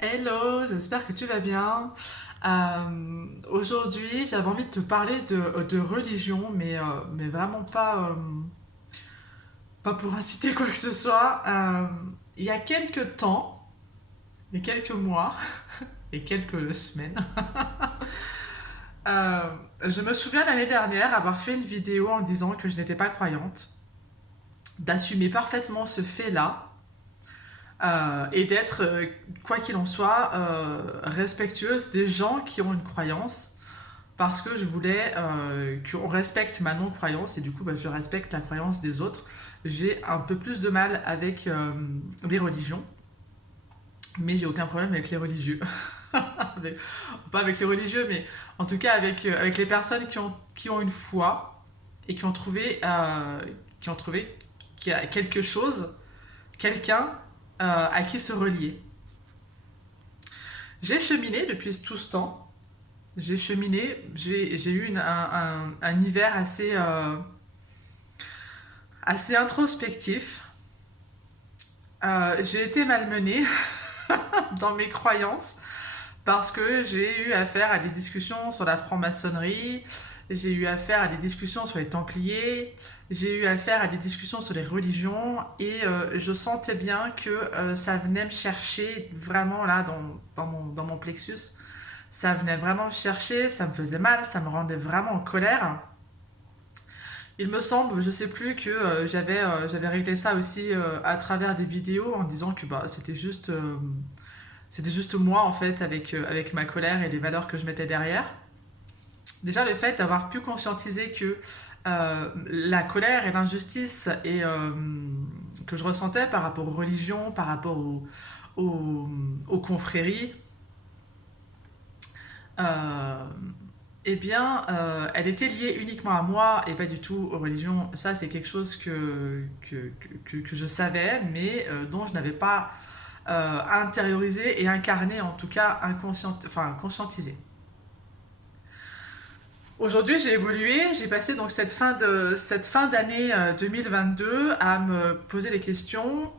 Hello, j'espère que tu vas bien. Aujourd'hui, j'avais envie de te parler de religion, mais vraiment pas pour inciter quoi que ce soit. Il y a quelques temps, il y a quelques mois et quelques semaines, euh, je me souviens l'année dernière avoir fait une vidéo en disant que je n'étais pas croyante, d'assumer parfaitement ce fait-là. Et d'être, quoi qu'il en soit, respectueuse des gens qui ont une croyance, parce que je voulais qu'on respecte ma non-croyance et du coup bah, je respecte la croyance des autres. J'ai un peu plus de mal avec les religions, mais j'ai aucun problème avec les religieux. Pas avec les religieux, mais en tout cas avec les personnes qui ont une foi et qui ont trouvé qu'il y a quelque chose, quelqu'un à qui se relier. J'ai cheminé depuis tout ce temps. J'ai cheminé, j'ai eu un hiver assez introspectif. J'ai été malmenée dans mes croyances parce que j'ai eu affaire à des discussions sur la franc-maçonnerie, j'ai eu affaire à des discussions sur les Templiers, j'ai eu affaire à des discussions sur les religions et je sentais bien que ça venait me chercher vraiment là dans mon plexus. Ça venait vraiment me chercher, ça me faisait mal, ça me rendait vraiment en colère. Il me semble, je sais plus, que j'avais réglé ça aussi à travers des vidéos en disant que bah, c'était juste moi en fait avec ma colère et les valeurs que je mettais derrière. Déjà le fait d'avoir pu conscientiser que la colère et l'injustice que je ressentais par rapport aux religions, par rapport aux, aux confréries, euh, eh bien, elle était liée uniquement à moi et pas du tout aux religions. Ça, c'est quelque chose que je savais, mais dont je n'avais pas intériorisé et incarné, en tout cas enfin, conscientisé. Aujourd'hui, j'ai évolué, j'ai passé donc cette fin d'année 2022 à me poser des questions.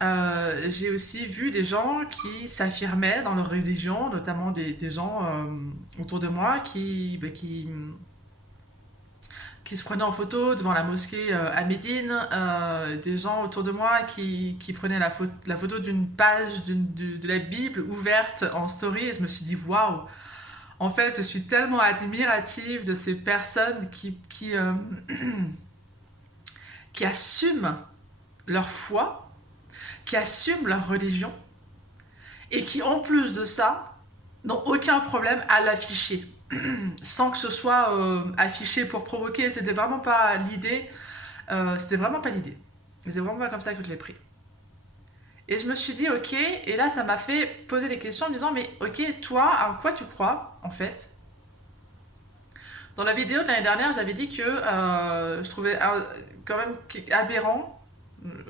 J'ai aussi vu des gens qui s'affirmaient dans leur religion, notamment des gens autour de moi qui se prenaient en photo devant la mosquée à Médine, des gens autour de moi qui prenaient la photo d'une page de la Bible ouverte en story, et je me suis dit waouh, en fait je suis tellement admirative de ces personnes qui assument leur foi, qui assument leur religion, et qui en plus de ça n'ont aucun problème à l'afficher sans que ce soit affiché pour provoquer. C'était vraiment pas l'idée. C'était vraiment pas l'idée. C'est vraiment pas comme ça que je l'ai pris. Et je me suis dit, ok, et là ça m'a fait poser des questions en me disant, mais ok, toi, en quoi tu crois, en fait? Dans la vidéo de l'année dernière, j'avais dit que je trouvais quand même aberrant,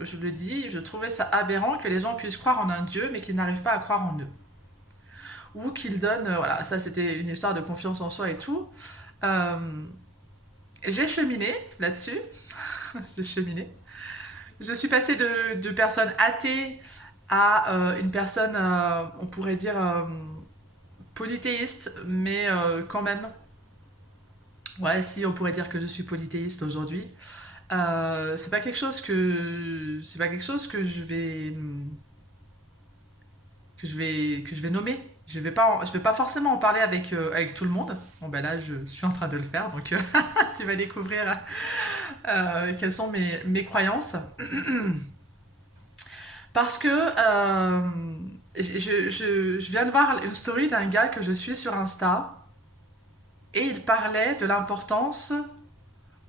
je le dis, je trouvais ça aberrant que les gens puissent croire en un Dieu, mais qu'ils n'arrivent pas à croire en eux. Ou qu'ils donnent, voilà, ça c'était une histoire de confiance en soi et tout. Euh, j'ai cheminé là-dessus, j'ai cheminé. Je suis passée de personne athée à une personne, on pourrait dire, polythéiste, mais quand même. Ouais, si, on pourrait dire que je suis polythéiste aujourd'hui. C'est pas quelque chose que je vais nommer. Je vais pas forcément en parler avec tout le monde. Bon ben là, je suis en train de le faire, donc tu vas découvrir quelles sont mes croyances. Parce que je viens de voir une story d'un gars que je suis sur Insta et il parlait de l'importance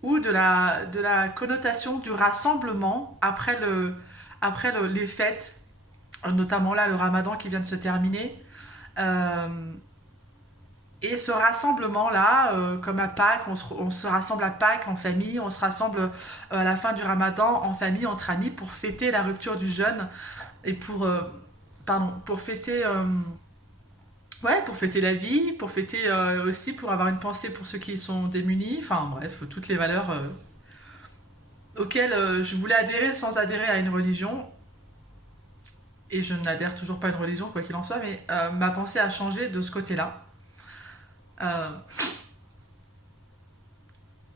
ou de la connotation du rassemblement les fêtes, notamment là le ramadan qui vient de se terminer. Euh, et ce rassemblement-là, comme à Pâques, on se rassemble à Pâques en famille, on se rassemble à la fin du ramadan en famille, entre amis, pour fêter la rupture du jeûne et pour fêter, ouais, pour fêter la vie, pour fêter aussi, pour avoir une pensée pour ceux qui sont démunis, enfin bref, toutes les valeurs auxquelles je voulais adhérer sans adhérer à une religion. et je n'adhère toujours pas à une religion, quoi qu'il en soit, mais ma pensée a changé de ce côté-là. Euh,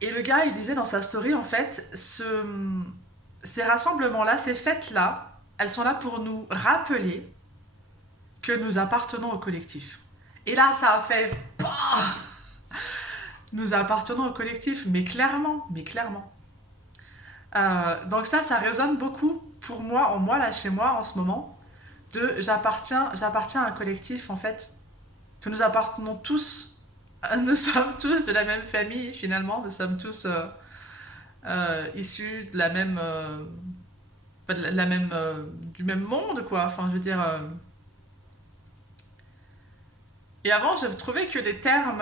et le gars, il disait dans sa story, en fait, ces rassemblements-là, ces fêtes-là, elles sont là pour nous rappeler que nous appartenons au collectif. Et là, ça a fait... Bah, nous appartenons au collectif, mais clairement, mais clairement. Donc ça résonne beaucoup pour moi, en moi, là, chez moi, en ce moment, de j'appartiens à un collectif, en fait, que nous appartenons tous. Nous sommes tous de la même famille, finalement. Nous sommes tous issus de la même... du même monde, quoi. Enfin, je veux dire... Et avant, je trouvais que les termes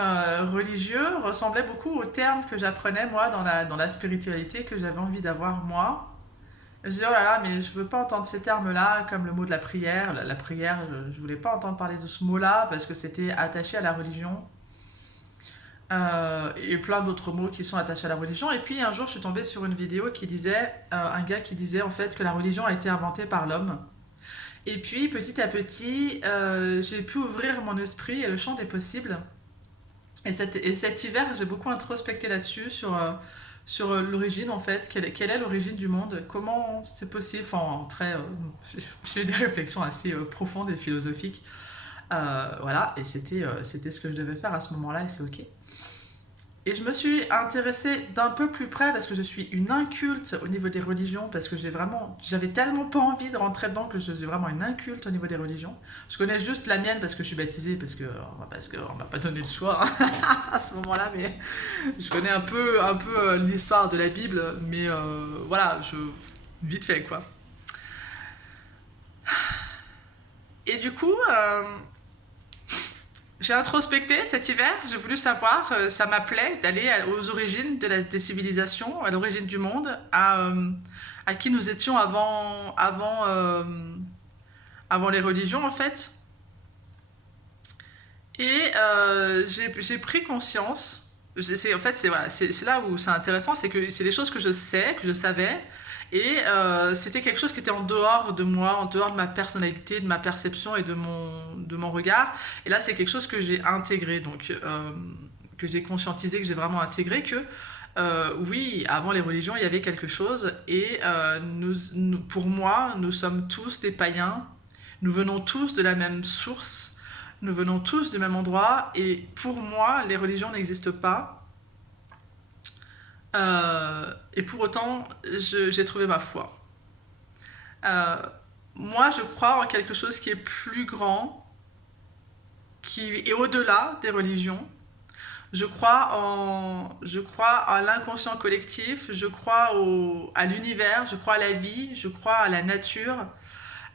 religieux ressemblaient beaucoup aux termes que j'apprenais, moi, dans la spiritualité que j'avais envie d'avoir, moi. Et je dis, oh là là, mais je veux pas entendre ces termes-là, comme le mot de la prière. La prière, je voulais pas entendre parler de ce mot-là, parce que c'était attaché à la religion. Et plein d'autres mots qui sont attachés à la religion. Et puis un jour, je suis tombée sur une vidéo qui disait, un gars qui disait en fait que la religion a été inventée par l'homme. Et puis petit à petit, j'ai pu ouvrir mon esprit et le champ des possibles. Et cet hiver, j'ai beaucoup introspecté là-dessus, sur l'origine en fait, quelle est l'origine du monde, comment c'est possible, enfin très, j'ai eu des réflexions assez profondes et philosophiques. Voilà, et c'était ce que je devais faire à ce moment-là, et c'est ok. Et je me suis intéressée d'un peu plus près parce que je suis une inculte au niveau des religions, parce que j'avais tellement pas envie de rentrer dedans que je suis vraiment une inculte au niveau des religions. Je connais juste la mienne parce que je suis baptisée, parce qu'on m'a pas donné le choix hein, à ce moment-là, mais je connais un peu l'histoire de la Bible, mais voilà, vite fait quoi. Et du coup, j'ai introspecté cet hiver, j'ai voulu savoir, ça m'appelait d'aller aux origines des civilisations, à l'origine du monde, à qui nous étions avant les religions en fait. Et j'ai pris conscience, en fait voilà, c'est là où c'est intéressant, c'est que c'est des choses que je sais, que je savais, et c'était quelque chose qui était en dehors de moi, en dehors de ma personnalité, de ma perception et de mon regard. Et là, c'est quelque chose que j'ai intégré, donc que j'ai conscientisé, que j'ai vraiment intégré, que oui, avant les religions, il y avait quelque chose. Et pour moi, nous sommes tous des païens. Nous venons tous de la même source. Nous venons tous du même endroit. Et pour moi, les religions n'existent pas. Et pour autant, j'ai trouvé ma foi. Euh, Moi, je crois en quelque chose qui est plus grand, qui est au-delà des religions. Je crois à l'inconscient collectif, je crois à l'univers, je crois à la vie, je crois à la nature,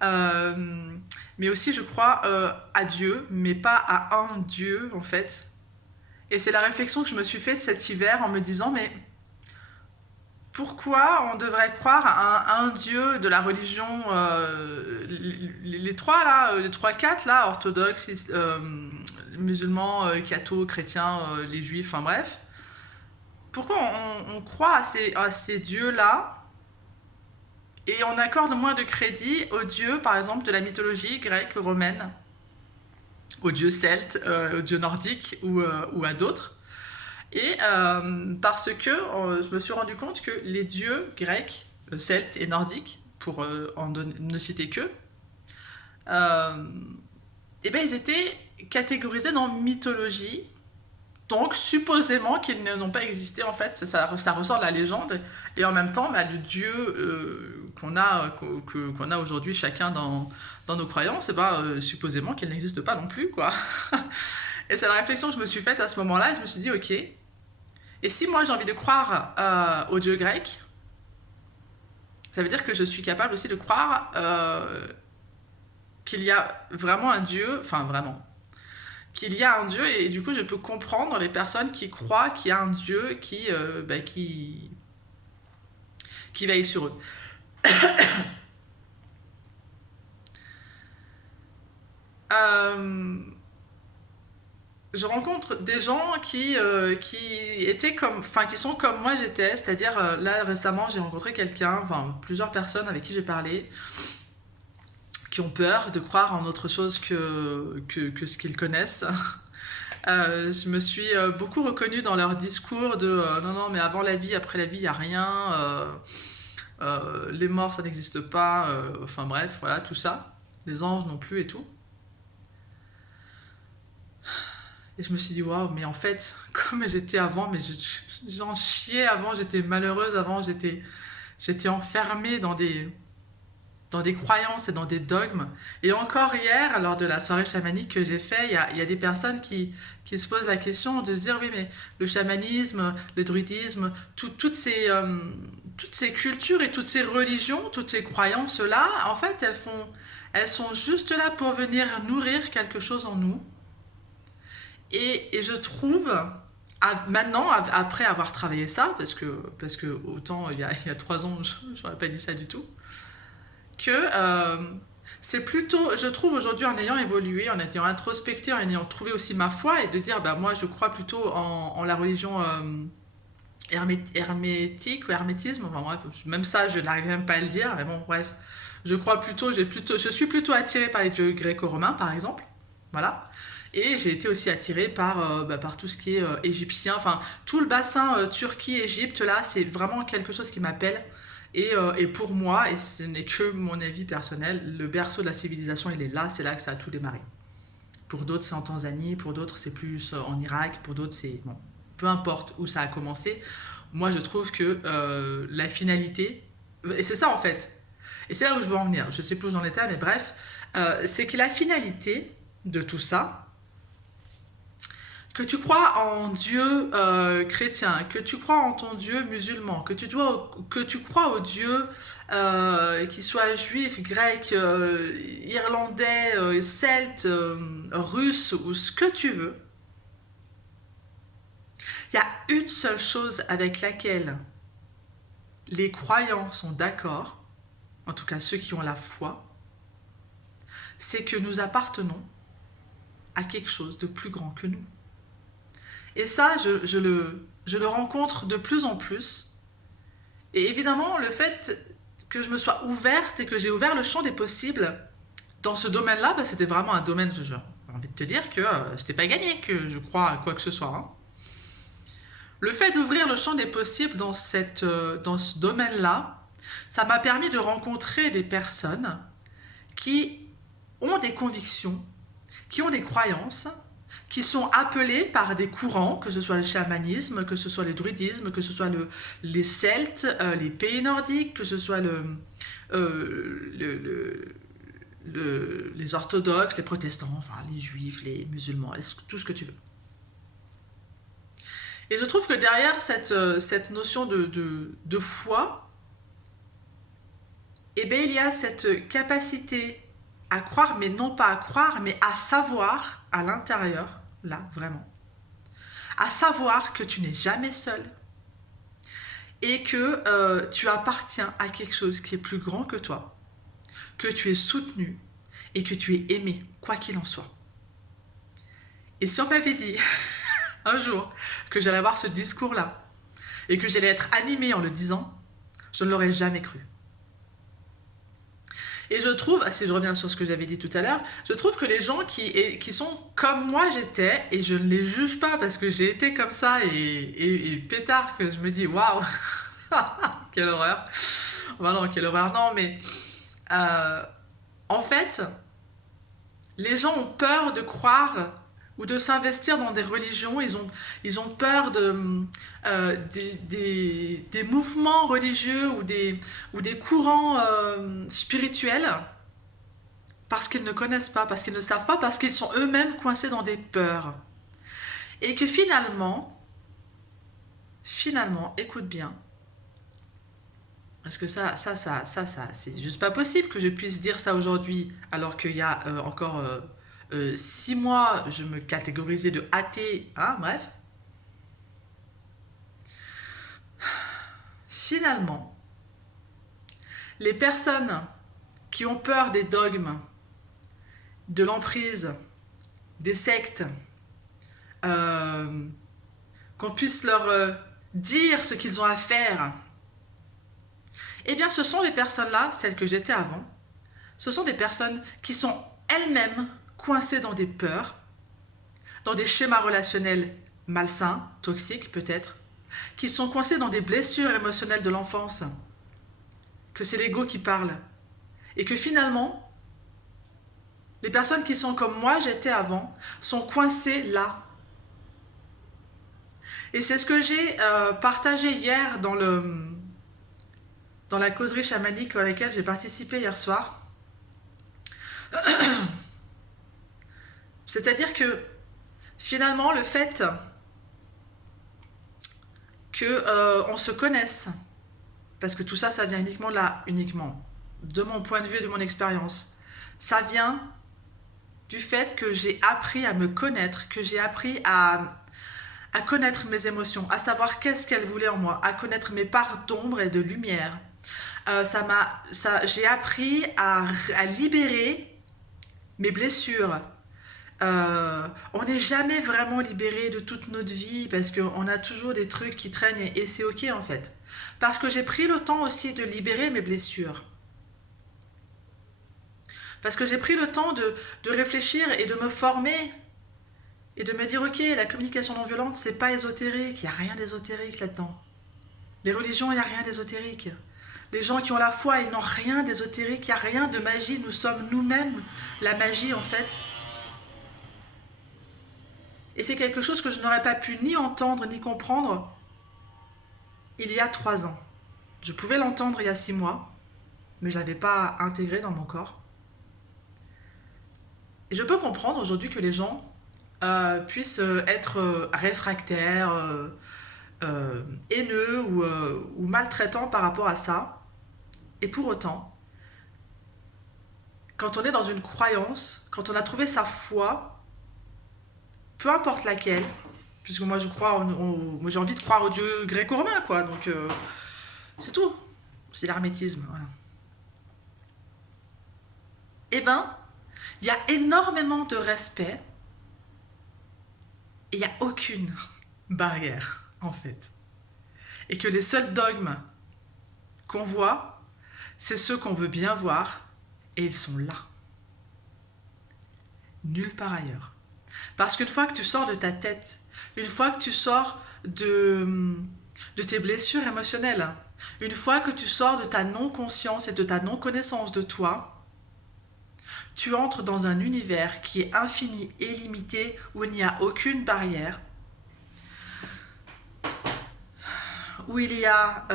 euh, mais aussi je crois à Dieu, mais pas à un Dieu en fait. Et c'est la réflexion que je me suis faite cet hiver en me disant, mais pourquoi on devrait croire à un dieu de la religion, les trois là, les trois quatre là, orthodoxes, musulmans, catho, chrétiens, les juifs, enfin bref. Pourquoi on croit à ces dieux là et on accorde moins de crédit aux dieux, par exemple, de la mythologie grecque, romaine, aux dieux celtes, aux dieux nordiques ou à d'autres. Et parce que je me suis rendu compte que les dieux grecs, celtes et nordiques, pour ne citer que, euh, eh ben, ils étaient catégorisés dans mythologie. Donc, supposément qu'ils n'ont pas existé, en fait, ça ressort de la légende. Et en même temps, bah, le dieu qu'on a aujourd'hui chacun dans nos croyances, eh ben, supposément qu'il n'existe pas non plus, quoi. Et c'est la réflexion que je me suis faite à ce moment-là, et je me suis dit, ok, et si moi j'ai envie de croire au dieu grec, ça veut dire que je suis capable aussi de croire qu'il y a vraiment un dieu, enfin vraiment, qu'il y a un dieu, et du coup je peux comprendre les personnes qui croient qu'il y a un dieu qui veille sur eux. Euh, je rencontre des gens qui étaient enfin qui sont comme moi j'étais, c'est-à-dire là récemment j'ai rencontré quelqu'un, enfin plusieurs personnes avec qui j'ai parlé, qui ont peur de croire en autre chose que ce qu'ils connaissent. Je me suis beaucoup reconnue dans leur discours de non, non, mais avant la vie, après la vie, il n'y a rien, les morts, ça n'existe pas, enfin bref, voilà, tout ça. Les anges non plus et tout. Et je me suis dit, waouh, mais en fait, comme j'étais avant, mais j'en chiais avant, j'étais malheureuse avant, j'étais enfermée dans des croyances et dans des dogmes. Et encore hier, lors de la soirée chamanique que j'ai fait, il y a des personnes qui se posent la question de se dire, oui, mais le chamanisme, le druidisme, toutes ces cultures et toutes ces religions, toutes ces croyances-là, en fait, elles sont juste là pour venir nourrir quelque chose en nous. Et je trouve, maintenant, après avoir travaillé ça, parce que autant il y a 3 ans, je n'aurais pas dit ça du tout, que c'est plutôt, je trouve aujourd'hui en ayant évolué, en ayant introspecté, en ayant trouvé aussi ma foi, et de dire, bah moi je crois plutôt en la religion hermétique ou hermétisme, enfin bref, même ça je n'arrive même pas à le dire, mais bon bref, je suis plutôt attirée par les dieux gréco-romains par exemple, voilà. Et j'ai été aussi attirée par tout ce qui est égyptien, enfin tout le bassin Turquie-Égypte là, c'est vraiment quelque chose qui m'appelle. Et pour moi, et ce n'est que mon avis personnel, le berceau de la civilisation, il est là, c'est là que ça a tout démarré. Pour d'autres, c'est en Tanzanie, pour d'autres, c'est plus en Irak, pour d'autres, c'est... Bon, peu importe où ça a commencé. Moi, je trouve que la finalité... Et c'est ça, en fait. Et c'est là où je veux en venir. Je sais plus où j'en étais, mais bref. C'est que la finalité de tout ça, que tu crois en Dieu chrétien, que tu crois en ton Dieu musulman, que tu crois au Dieu qui soit juif, grec, irlandais, celte, russe ou ce que tu veux, il y a une seule chose avec laquelle les croyants sont d'accord, en tout cas ceux qui ont la foi, c'est que nous appartenons à quelque chose de plus grand que nous. Et ça, je le rencontre de plus en plus. Et évidemment, le fait que je me sois ouverte et que j'ai ouvert le champ des possibles dans ce domaine-là, bah, c'était vraiment un domaine, j'ai envie de te dire que c'était pas gagné que je crois à quoi que ce soit. Hein. Le fait d'ouvrir le champ des possibles dans ce domaine-là, ça m'a permis de rencontrer des personnes qui ont des convictions, qui ont des croyances, qui sont appelés par des courants, que ce soit le chamanisme, que ce soit le druidisme, que ce soit les Celtes, les pays nordiques, que ce soit les orthodoxes, les protestants, enfin les juifs, les musulmans, tout ce que tu veux. Et je trouve que derrière cette notion de foi, eh bien, il y a cette capacité à croire, mais non pas à croire, mais à savoir à l'intérieur, là, vraiment, à savoir que tu n'es jamais seul et que tu appartiens à quelque chose qui est plus grand que toi, que tu es soutenu et que tu es aimé, quoi qu'il en soit. Et si on m'avait dit un jour que j'allais avoir ce discours-là et que j'allais être animée en le disant, je ne l'aurais jamais cru. Et je trouve, si je reviens sur ce que j'avais dit tout à l'heure, je trouve que les gens qui sont comme moi j'étais, et je ne les juge pas parce que j'ai été comme ça et pétard que je me dis waouh, quelle horreur. Bah non, quelle horreur, non, mais en fait, les gens ont peur de croire ou de s'investir dans des religions, ils ont peur des mouvements religieux ou des courants spirituels parce qu'ils ne connaissent pas, parce qu'ils ne savent pas, parce qu'ils sont eux-mêmes coincés dans des peurs. Et que finalement, écoute bien, parce que ça, c'est juste pas possible que je puisse dire ça aujourd'hui alors qu'il y a encore... 6 mois, je me catégorisais de athée, hein, bref. Finalement, les personnes qui ont peur des dogmes, de l'emprise, des sectes, qu'on puisse leur dire ce qu'ils ont à faire, eh bien ce sont les personnes-là, celles que j'étais avant, ce sont des personnes qui sont elles-mêmes coincées dans des peurs, dans des schémas relationnels malsains, toxiques peut-être, qui sont coincées dans des blessures émotionnelles de l'enfance, que c'est l'ego qui parle, et que finalement, les personnes qui sont comme moi j'étais avant sont coincées là. Et c'est ce que j'ai partagé hier dans la causerie chamanique à laquelle j'ai participé hier soir. C'est-à-dire que finalement, le fait que on se connaisse, parce que tout ça, ça vient uniquement de mon point de vue et de mon expérience, ça vient du fait que j'ai appris à me connaître, que j'ai appris à connaître mes émotions, à savoir qu'est-ce qu'elles voulaient en moi, à connaître mes parts d'ombre et de lumière. J'ai appris à libérer mes blessures. On n'est jamais vraiment libéré de toute notre vie parce qu'on a toujours des trucs qui traînent et c'est ok en fait. Parce que j'ai pris le temps aussi de libérer mes blessures. Parce que j'ai pris le temps de réfléchir et de me former et de me dire ok, la communication non violente c'est pas ésotérique, il n'y a rien d'ésotérique là-dedans. Les religions, il n'y a rien d'ésotérique. Les gens qui ont la foi, ils n'ont rien d'ésotérique, il n'y a rien de magie, nous sommes nous-mêmes la magie en fait. Et c'est quelque chose que je n'aurais pas pu ni entendre ni comprendre il y a 3 ans. Je pouvais l'entendre il y a 6 mois, mais je ne l'avais pas intégré dans mon corps. Et je peux comprendre aujourd'hui que les gens puissent être réfractaires, haineux ou maltraitants par rapport à ça. Et pour autant, quand on est dans une croyance, quand on a trouvé sa foi, peu importe laquelle, puisque moi je crois, moi j'ai envie de croire au dieu gréco-romain, quoi, donc c'est tout. C'est l'hermétisme, voilà. Eh ben, il y a énormément de respect et il n'y a aucune barrière, en fait. Et que les seuls dogmes qu'on voit, c'est ceux qu'on veut bien voir, et ils sont là. Nulle part ailleurs. Parce qu'une fois que tu sors de ta tête, une fois que tu sors de tes blessures émotionnelles, une fois que tu sors de ta non-conscience et de ta non-connaissance de toi, tu entres dans un univers qui est infini et limité, où il n'y a aucune barrière, où il n'y a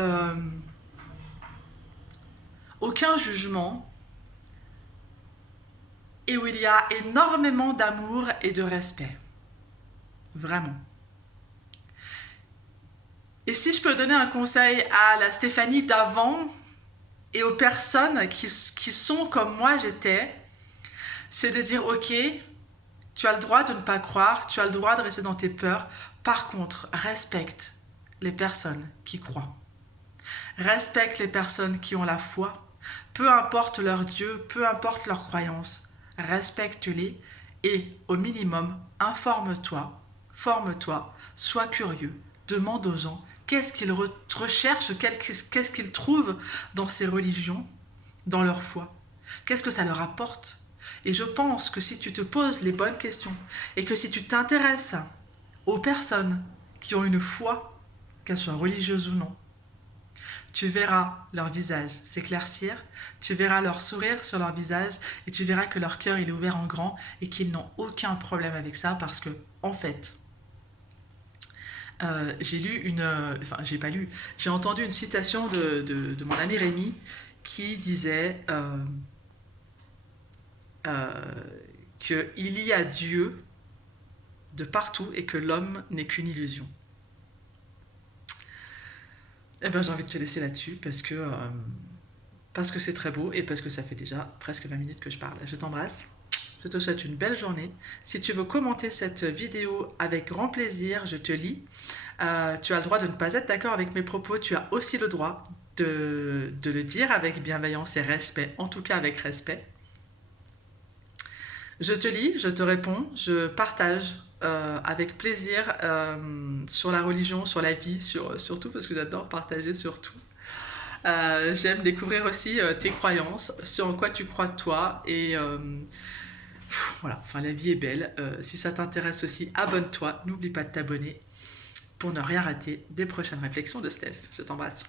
aucun jugement, et où il y a énormément d'amour et de respect. Vraiment. Et si je peux donner un conseil à la Stéphanie d'avant et aux personnes qui sont comme moi j'étais, c'est de dire ok, tu as le droit de ne pas croire, tu as le droit de rester dans tes peurs. Par contre, respecte les personnes qui croient. Respecte les personnes qui ont la foi. Peu importe leur Dieu, peu importe leur croyance, respecte-les et au minimum, informe-toi, forme-toi, sois curieux, demande aux gens qu'est-ce qu'ils recherchent, qu'est-ce qu'ils trouvent dans ces religions, dans leur foi. Qu'est-ce que ça leur apporte? Et je pense que si tu te poses les bonnes questions et que si tu t'intéresses aux personnes qui ont une foi, qu'elles soient religieuses ou non, tu verras leur visage s'éclaircir, tu verras leur sourire sur leur visage et tu verras que leur cœur il est ouvert en grand et qu'ils n'ont aucun problème avec ça parce que, en fait, j'ai entendu une citation de mon ami Rémi qui disait qu'il y a Dieu de partout et que l'homme n'est qu'une illusion. Eh ben, j'ai envie de te laisser là-dessus parce que c'est très beau et parce que ça fait déjà presque 20 minutes que je parle. Je t'embrasse, je te souhaite une belle journée. Si tu veux commenter cette vidéo avec grand plaisir, je te lis. Tu as le droit de ne pas être d'accord avec mes propos, tu as aussi le droit de le dire avec bienveillance et respect, en tout cas avec respect. Je te lis, je te réponds, je partage avec plaisir sur la religion, sur la vie, sur tout parce que j'adore partager sur tout. J'aime découvrir aussi tes croyances, ce en quoi tu crois toi. Et voilà, enfin, la vie est belle. Si ça t'intéresse aussi, abonne-toi. N'oublie pas de t'abonner pour ne rien rater des prochaines réflexions de Steph. Je t'embrasse.